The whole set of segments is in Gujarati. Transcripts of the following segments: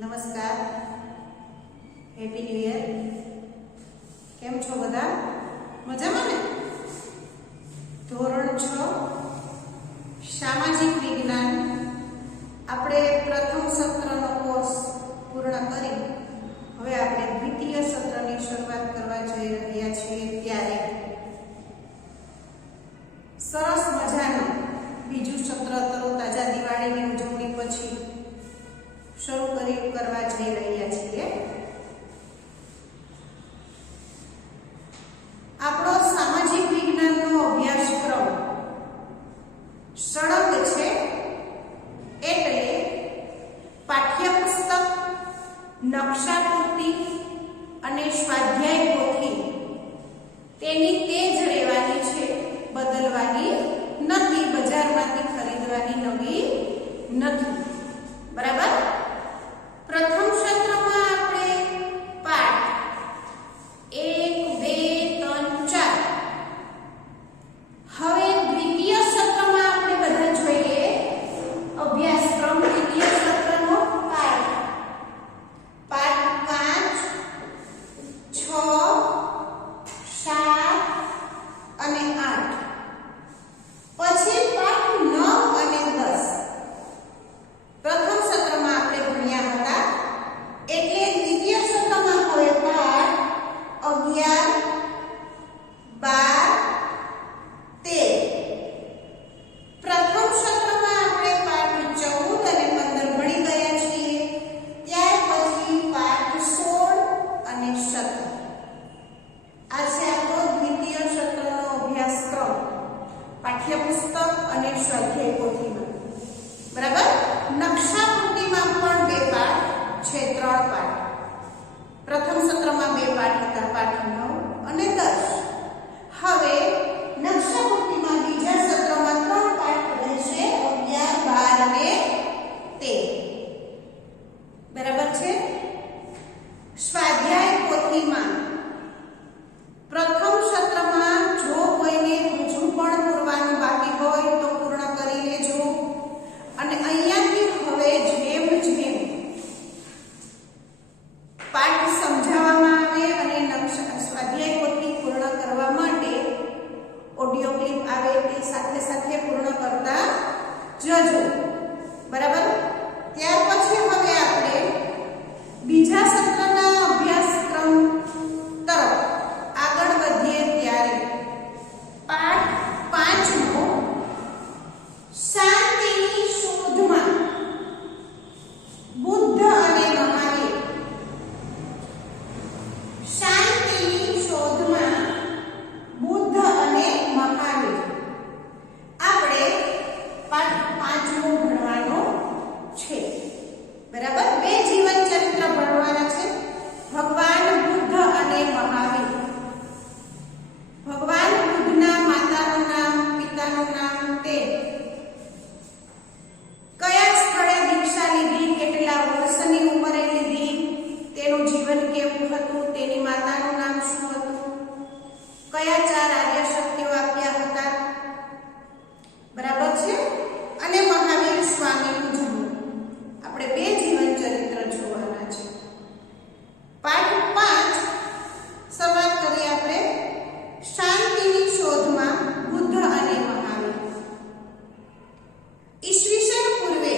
નમસ્કાર, હેપી ન્યૂ યર. કેમ છો બધા? મજામાં ને? ધોરણ 6 સામાજિક વિજ્ઞાન આપણે પ્રથમ સત્રનો કોર્સ પૂર્ણ કરી હવે આપણે દ્વિતીય સત્રની શરૂઆત કરવા જઈ રહ્યા છીએ. ત્યારે સરસ મજાનું બીજું સત્ર તરોતાજા દિવાળીની ઉજવણી પછી શરૂ કરવા જઈ રહ્યા છીએ. આપણો સામાજિક વિજ્ઞાનનો અભ્યાસક્રમ સળંગ છે, એટલે પાઠ્યપુસ્તક, નકશાપૂર્તિ અને સ્વાધ્યાય પોથી તેની તે જ રહેવાની છે, બદલવાની નથી, બજારમાંથી ખરીદવાની નવી નથી. બરાબર? પ્રથમ સત્રમાં આપણે પાઠ 1, 2, 3, 4. હવે દ્વિતીય સત્રમાં આપણે બધા જોઈએ અભ્યાસક્રમ દ્વિતીય સત્રનો પાઠ 5, 6, 7 અને 8. પછી પાઠ 9 અને 10 પ્રથમ સત્રમાં આપણે ભણ્યા હતા, એટલે દ્વિતીય સત્રમાં હવે પાઠ 11, 12, 13. પ્રથમ સત્રમાં આપણે પાઠ 14 અને 15 ભણી ગયા છીએ. ત્યાર પછી પાઠ 16 અને 17. આ છે આપણો દ્વિતીય સત્રનો અભ્યાસક્રમ પાઠ્યપુસ્તક અને સ્વાધ્યાય પોથીમાં. બરાબર? નકશાપૂર્તિમાં પણ 2 પાઠ છે, 3 પાઠ. પ્રથમ સત્રમાં 2 પાઠ હતા, પાઠ 9 અને 10. હવે નકશાપૂર્તિમાં બીજા સત્રમાં 3 પાઠ રહેશે, 11, 12 અને 13. બરાબર છે? સ્વાધ્યાય પોથીમાં પ્રથમ સત્રમાં જો કોઈને હજુ પણ પૂરવાનું બાકી હોય તો પૂર્ણ કરી લેજો. અને અહીંયાથી હવે જેમ જેમ પાઠ સમજાવવામાં આવે અને સ્વાધ્યાય પોથી પૂર્ણ કરવા માટે ઓડિયો ક્લિપ આવે તે સાથે સાથે પૂર્ણ કરતા જજો. બરાબર? ત્યાર પછી હવે આપણે બીજા સત્રના અભ્યાસક્રમ તરફ આગળ વધીએ. ત્યારે પાઠ 5નો શાંતિની શોધમાં બુદ્ધ અને મહાવીર. શાંતિની શોધમાં બુદ્ધ અને મહાવીર આપણે પાઠ 5નો ભણવાનો છે. બરાબર? 2 જીવન ચરિત્ર ભણવાના છે, ભગવાન બુદ્ધ અને મહાવીર. ભગવાન બુદ્ધના માતાનું નામ, પિતાનું નામ, તે કયા સ્થળે દીક્ષા લીધી, કેટલા વર્ષની ઉંમરે લીધી, તેનું જીવન કેવું હતું, તેની માતાનું નામ શું હતું, કયા 4 આર્ય સત્યો આપ્યા હતા. બરાબર છે? અને મહાવીર સ્વામીનું જન્મ. આપણે 2 જીવન ચરિત્ર જોવાના છે. પાઠ 5 શરૂઆત કરીએ આપણે શાંતિની શોધમાં બુદ્ધ અને મહાવીર. ઈસવીસન પૂર્વે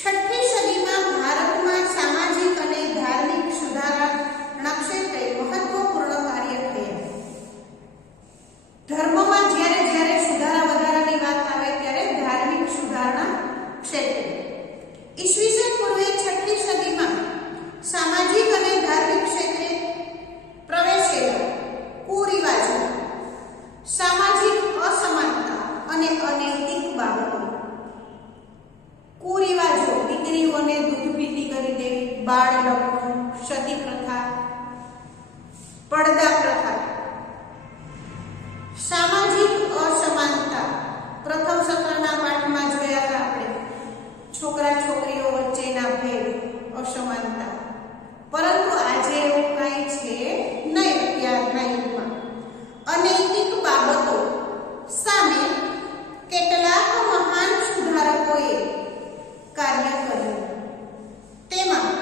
6ઠી સદીમાં ભારતમાં સામાજિક અને ધાર્મિક સુધારણા ક્ષેત્રે મહત્વપૂર્ણ કાર્ય થયા. ધર્મમાં જ્યારે સુધારા વધારાની વાત આવે ત્યારે ધાર્મિક સુધારણા ક્ષેત્રે ઈસવીસન પૂર્વે 6ઠી સદીમાં સામાજિક અને ધાર્મિક ક્ષેત્રે પ્રવેશેલા કુરિવાજો, સામાજિક અસમાનતા અને અનૈતિક બાબતો. કુરિવાજો, દીકરીઓને દૂધપીતી કરી દેવી, બાળ લગ્ન, સતી પ્રથા, પડદા પ્રથા. સામાજિક અસમાનતા પ્રથમ સત્રના પાઠમાં જોયા હતા આપણે, છોકરા છોકરીઓ વચ્ચેના ભેદ, અસમાનતા. પરંતુ આજે એવું કાંઈ છે નહીં. ત્યારના યુગમાં અનૈતિક બાબતો સામે કેટલાક મહાન સુધારકોએ કાર્ય કર્યું. તેમાં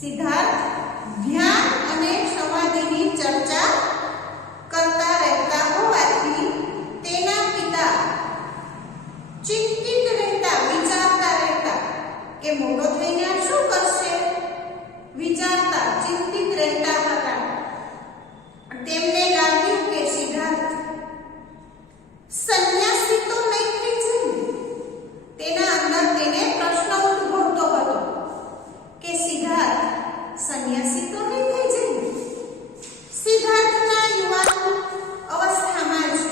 સિદ્ધાર્થ ધ્યાન અને સમાધિની ચર્ચા કરતા રહેતા હોવાથી તેના પિતા ચિંતિત રહેતા, વિચારતા રહેતા કે મોટો થઈને શું કરશે, વિચારતા ચિંતિત રહેતા હતા. તેમને લાગ્યું કે સિદ્ધાર્થ સંન્યાસી તો નહીં થઈ જાય. તેના અંદર તેને પ્રશ્ન ઉદ્ભવતો હતો કે સિદ્ધાર્થ સંન્યાસી તો નહીં થઈ જાય. સિદ્ધાર્થના યુવાન અવસ્થામાં જ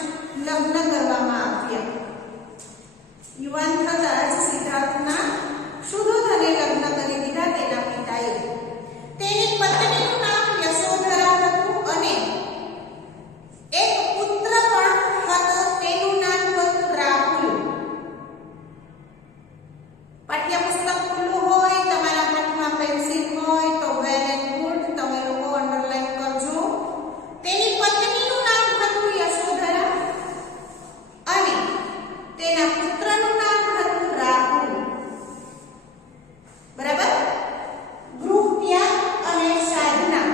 લગ્ન કરવામાં આવ્યા. યુવાન થતા જ સિદ્ધાર્થના સુધોધને લગ્ન કરી દીધા તેના પિતાએ. તેની પત્નીનું નામ યશોધરા હતું અને એક પુત્ર પણ હતો. તેનું નામ હતું રાહુલ. પાઠ્યપુસ્તક ખુલ્લું હોય, તમારા હાથમાં પેન્સિલ હોય તો વેલ એન્ડ ગુડ, તમે લોકો અંડરલાઈન કરજો. તેની પત્નીનું નામ હતું યશોધરા અને તેના પુત્રનું નામ હતું રાહુલ. બરાબર? ગૃહ ત્યાગ અને સાધના.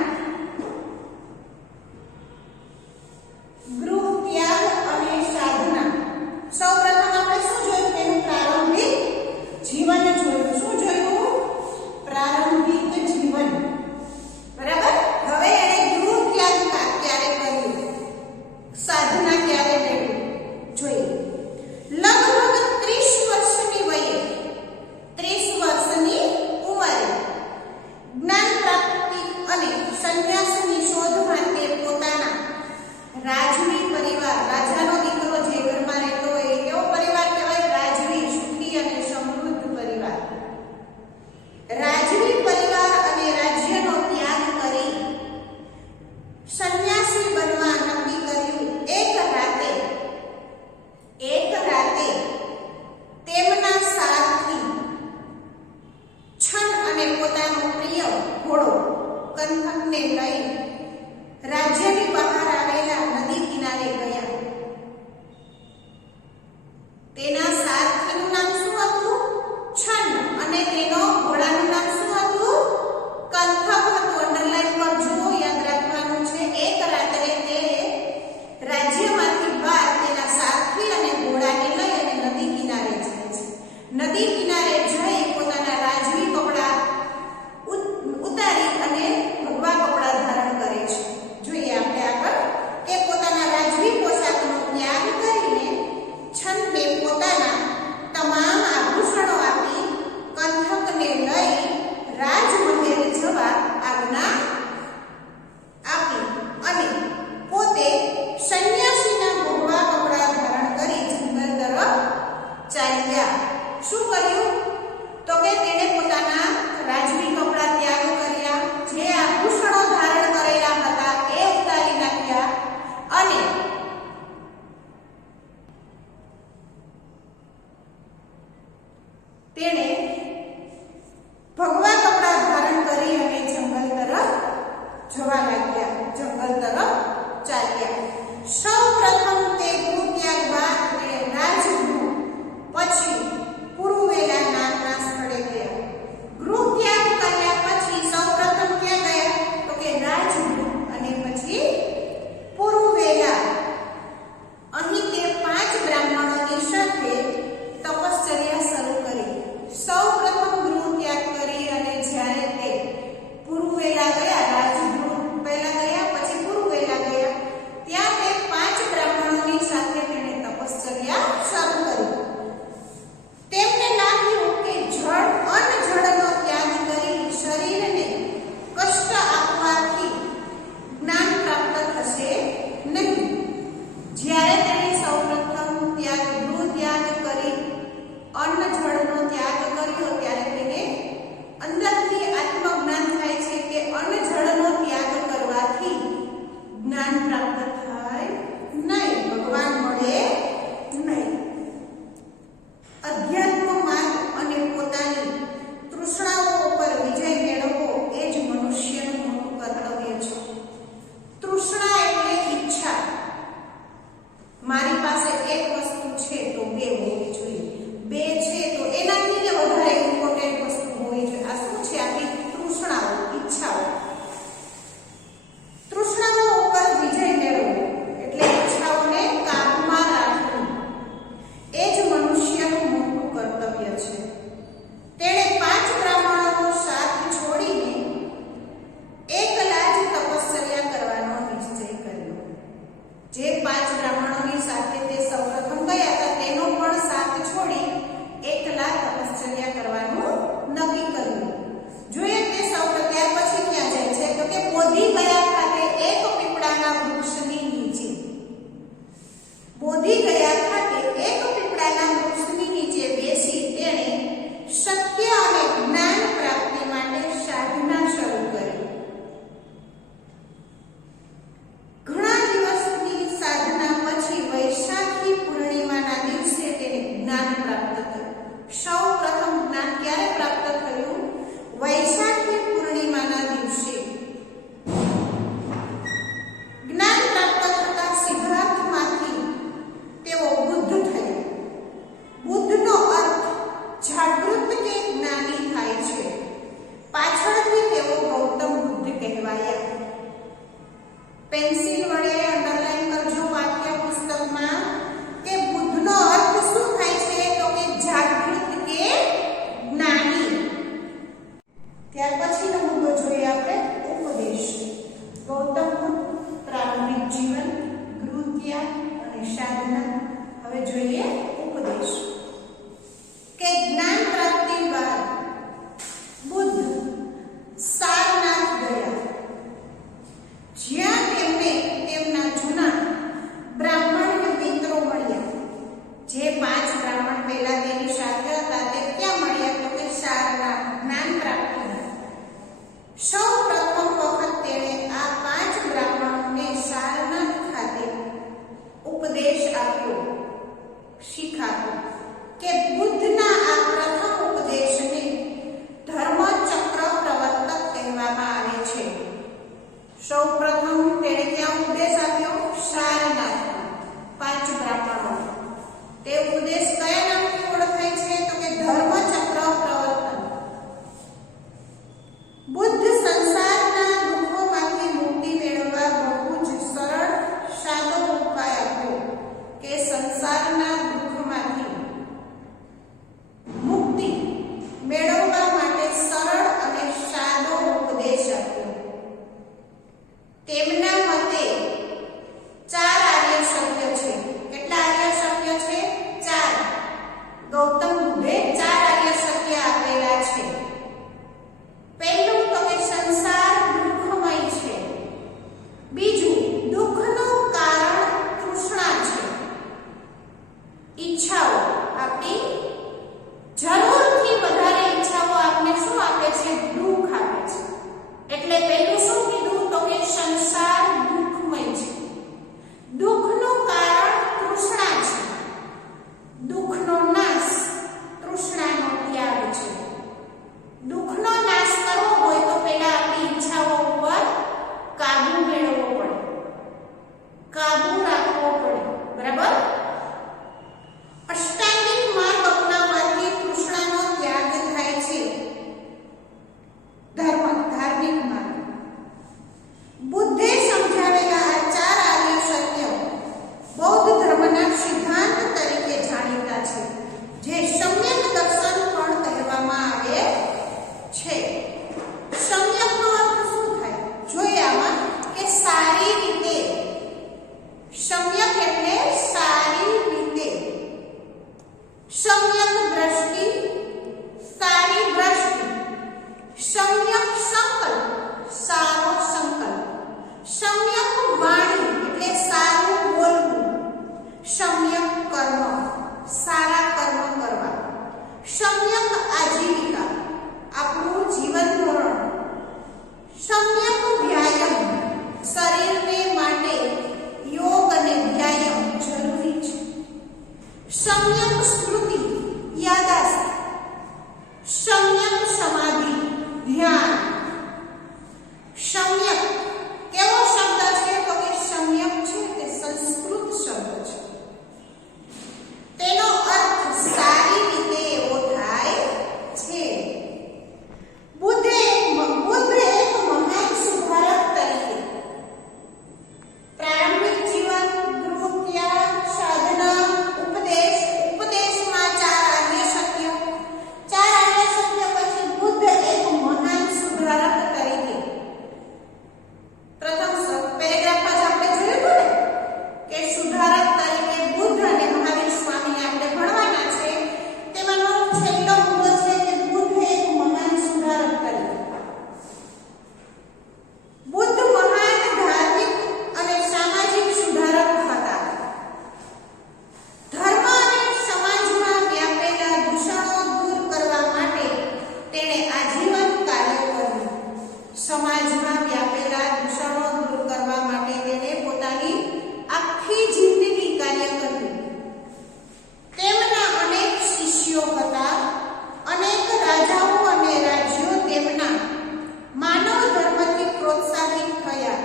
ગૃહ ત્યાગ અને સાધના. સૌપ્રથમ આપણે શું જોયું? તેનું પ્રારંભિક જીવન જોયું. શું જોયું? પ્રારંભિક જીવન. બરાબર? હવે એને ગૃહ ત્યાગ ક્યારે કર્યું, સાધના ક્યારે કર્યું જોઈએ. લગભગ 30 વર્ષની વયે, 30 વર્ષની ઉંમરે જ્ઞાન પ્રાપ્તિ અને સંન્યાસની શોધમાં તે પોતાના રાજવી પરિવાર, રાજાનો દીકરો જે ઘરમાં રહેતો હોય એવો પરિવાર કહેવાય રાજવી, સુખી અને સમૃદ્ધ પરિવાર. રાજવી પરિવાર અને રાજ્યનો ત્યાગ કરી સંન્યાસી બનવા નક્કી કર્યું. એક રાતે તેમના સારથી છન અને પોતાનો પ્રિય ઘોડો કંથકને લઈ રાજ્યની બહાર આવેલા નદી કિનારે ગયા. તેના સારથીનું નામ શું હતું? છન. અને તેનો ઘોડાનું નામ શું હતું? કંથક હતું. અંડરલાઈન કરજો, યાદ રાખવાનું છે. એક રાત્રે તે રાજ્યમાંથી બહાર તેના સારથી અને ઘોડાને લઈ અને નદી કિનારે જાય છે. નદી કિનારે જઈ પોતાના રાજવી કપડા ઉતારી અને ભગવા કપડા ધારણ કરે છે. જોઈએ આપણે આગળ કે પોતાના રાજવી પોશાકનો ત્યાગ કરીને છંદને પોતાના તમામ આભૂષણો આપી કંથકને લઈ રાજમહેલ જવા આજ્ઞા આપી અને પોતે સંન્યાસીના ભગવા કપડા ધારણ કરી જંગલ તરફ ચાલ્યા. શું કર્યું? તો કે તેને પોતાના રાજવી કપડા ત્યાગ કર્યા, જે આભૂષણો ધારણ કરેલા હતા એ ઉતારી નાખ્યા અને તેણે ભગવા કપડા ધારણ કરી અને જંગલ તરફ જવા લાગ્યા, જંગલ તરફ ચાલ્યા. સૌ પ્રથમ તે ગૃહ ત્યાગ બાદ રાજગૃહ, પછી પુરુવેલા નામના સ્થળે ગયા. ગૃહ ત્યાગ કર્યા પછી સૌ પ્રથમ ક્યાં ગયા? તો કે રાજગૃહ અને પછી પુરુવેલા. અહીં તે 5 બ્રાહ્મણોની સાથે તપશ્ચર્યા શરૂ કરી. સૌ પ્રથમ ગૃહ ત્યાગ કરી અને જ્યારે તે પુરુવેલા ગયા, રાજગૃહ પહેલા ગયા પછી પુરુવેલા ગયા, ત્યાં તે 5 પહેલું શું કીધું તો કે સંસાર દુઃખમય છે. દુઃખનું કારણ તૃષ્ણા છે. દુઃખનો નાશ તૃષ્ણાનો ત્યાગ છે. દુઃખનો નાશ કરવો હોય તો પહેલા આપણી ઈચ્છાઓ ઉપર કાબુ મેળવવો પડે, કાબુ રાખવો પડે. બરાબર? અષ્ટાંગિક માર્ગ અપનાવવાથી તૃષ્ણાનો ત્યાગ થાય છે. ધાર્મિક માર્ગ. બુદ્ધે સમજાવેલા આ 4 આર્ય સત્ય બૌદ્ધ ધર્મના સિદ્ધાંત તરીકે જાણીતા છે, જે સમ્યક દર્શન પણ કહેવામાં આવે છે. સમ્યકનો અર્થ શું થાય? જોઈએ આમાં કે સારી રીતે. સમ્યક એટલે સારી રીતે. સમ્યક દ્રષ્ટિ, સારી દ્રષ્ટિ. સમ્યક સંકલ્પ, સારો સંકલ્પ. સમ્યક વાણી એટલે સારું બોલવું. સમ્યક કર્મ, સારા કર્મ કરવા. સમ્યક આજીવિકા, આપણું જીવન ધોરણ. સમ્યક વ્યાયામ, શરીરને માટે યોગ અને વ્યાયામ જરૂરી છે. સમ્યક સ્મૃતિ, યાદાસ્ત. સમ્યક સમાધિ, ધ્યાન. સમ્યક કેવો શબ્દ છે તો કે સમ્યક છે તે સંસ્કૃત શબ્દ છે. તેનો અર્થ સારી રીતે એવો થાય છે. બુદ્ધ એક મહાન સુધારક તરીકે પ્રારંભિક જીવન, ગૃહ ત્યાગ, સાધના, ઉપદેશમાં 4 આર્ય સત્ય. 4 આર્ય સત્ય પછી બુદ્ધ એક મહાન સુધારક તરીકે પ્રથમ પેરેગ્રાફમાં જ આપણે જોયું હતું ને કે સુધારક તરીકે બુદ્ધ અને મહાવીર સ્વામીને આપણે ભણવાના છે. તેમાંનો છેલ્લો મુદ્દો છે કે બુદ્ધ એક મહાન સુધારક તરીકે. બુદ્ધ મહાન ધાર્મિક અને સામાજિક સુધારક હતા. ધર્મ અને સમાજમાં વ્યાપેલા દૂષણો દૂર કરવા માટે તેણે આજીવન કાર્ય કર્યું. સમાજમાં વ્યાપેલા દૂષણો દૂર કરવા માટે તેણે પોતાની આખી જિંદગી કાર્ય કર્યું. તેમના અનેક શિષ્યો હતા. અનેક રાજાઓ અને રાજ્યો તેમના માનવ ધર્મથી પ્રોત્સાહિત થયા.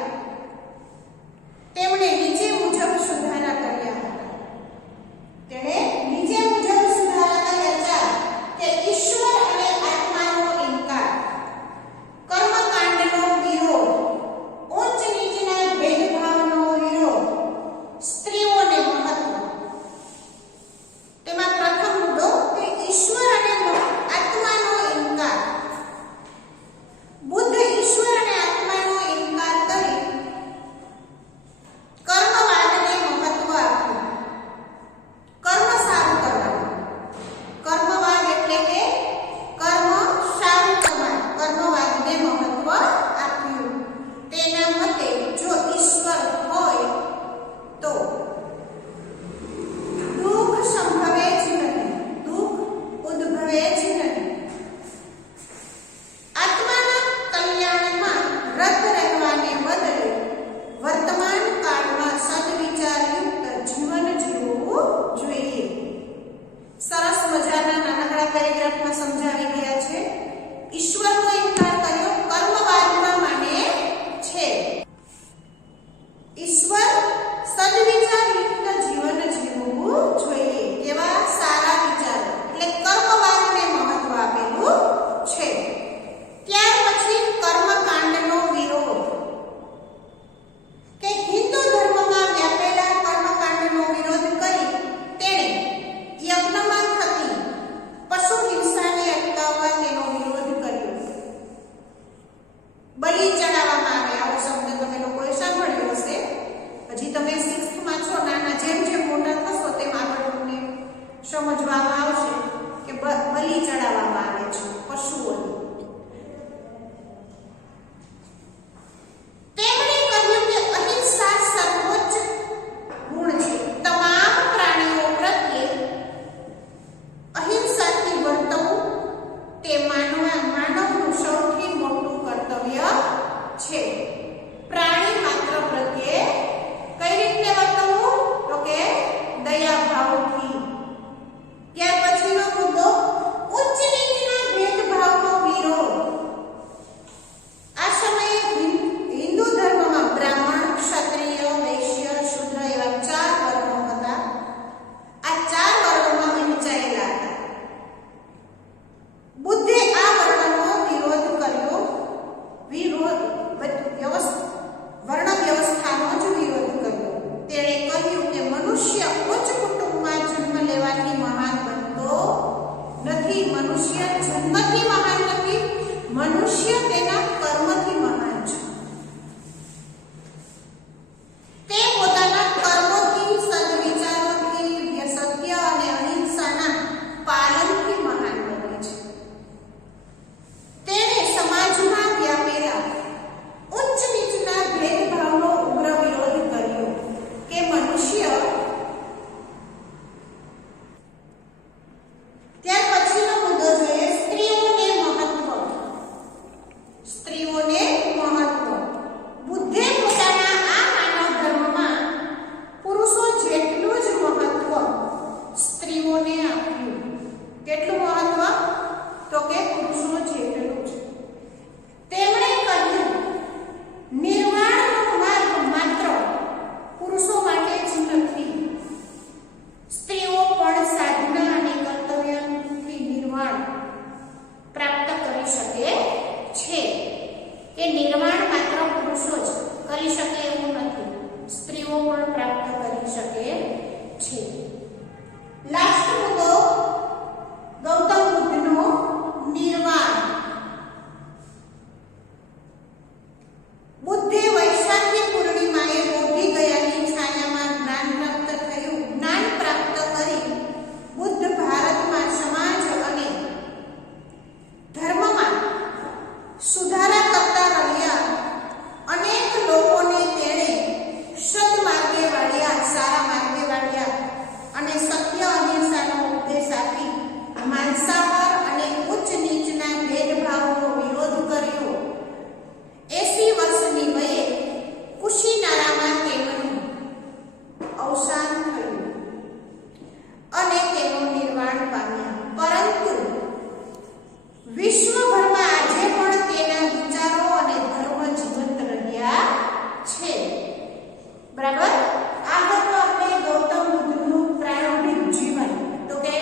તેમણે નીચે મુજબ સુધારા કર્યા હતા. તેણે નીચે મુજબ સુધારા કર્યા કે ઈશ્વર અને આત્માનો ઇનકાર, કર્મકાંડનો નિર્વાણ માત્ર પુરુષો જ કરી શકે એવું નથી, સ્ત્રીઓ પણ પ્રાપ્ત કરી શકે છે. લાસ્ટ મુદ્દો ગૌતમ બુદ્ધનો નિર્વાણ. બુદ્ધે વૈશાખી પૂર્ણિમાએ બોધિ ગયાની છાયામાં જ્ઞાન પ્રાપ્ત થયું. જ્ઞાન પ્રાપ્ત કરી બુદ્ધ ભારતમાં સમાજ અને ધર્મમાં સુધારા કરતા રહ્યા. અનેક લોકોને તેણે સદમાર્ગે વાળ્યા, સારા માર્ગે વાળ્યા અને સત્ય અહિંસાનો ઉપદેશ આપી માંસાહાર અને ઉચ્ચ નીચના ભેદભાવનો વિરોધ કર્યો. 80 વર્ષની વયે કુશીનારામાં તેમનું અવસાન થયું અને તેઓ નિર્વાણ પામ્યા. પરંતુ વિશ્વભરમાં આજે પણ તેના વિચારો અને ધર્મ જીવંત રહ્યા છે. બરાબર. આ હતું આપણે ગૌતમ બુદ્ધનું પ્રારંભિક જીવન. તો કે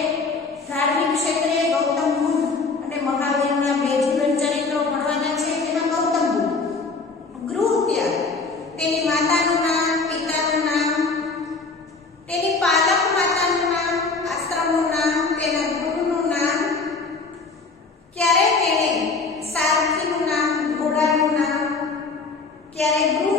ધાર્મિક ક્ષેત્રે ગૌતમ બુદ્ધ અને મહાવીરના બે જીવન ચરિત્રો ભણવાના છે. તેમાં ગૌતમ બુદ્ધ ગૃહ ત્યાગ, તેની માતાનું નામ, પિતાનું નામ, તેની પાલક માતાનું નામ, આશ્રમનું નામ, તેના ગુરુનું નામ, ક્યારે તેણે સારથીનું નામ, ઘોડાનું નામ, ક્યારે ગૃહ